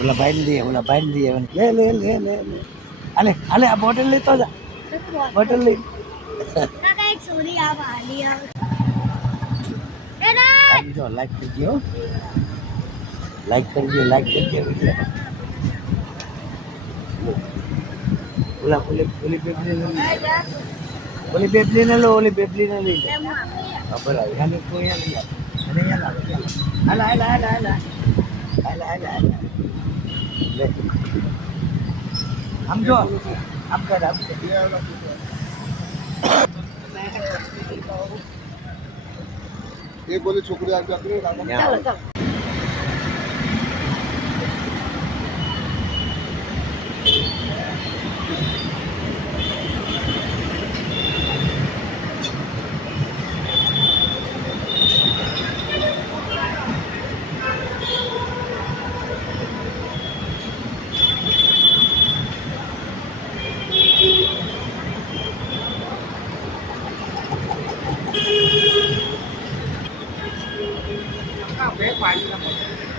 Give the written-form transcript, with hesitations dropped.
ઓલા ભાઈને દઈએ લે લે લે લે લે હાલે હાલે આ બોટલ લેતો જા બોટલ લઈ જો લાઈક કરજો લાઈક કરજો ઓલા ઓલી બેબલીને લો લઈ ખબર આવી આને કોઈ અહીંયા લઈ હાલ લે આમ જો આમ કર એ બોલે છોકરી આગળ ચાલો બે પાણી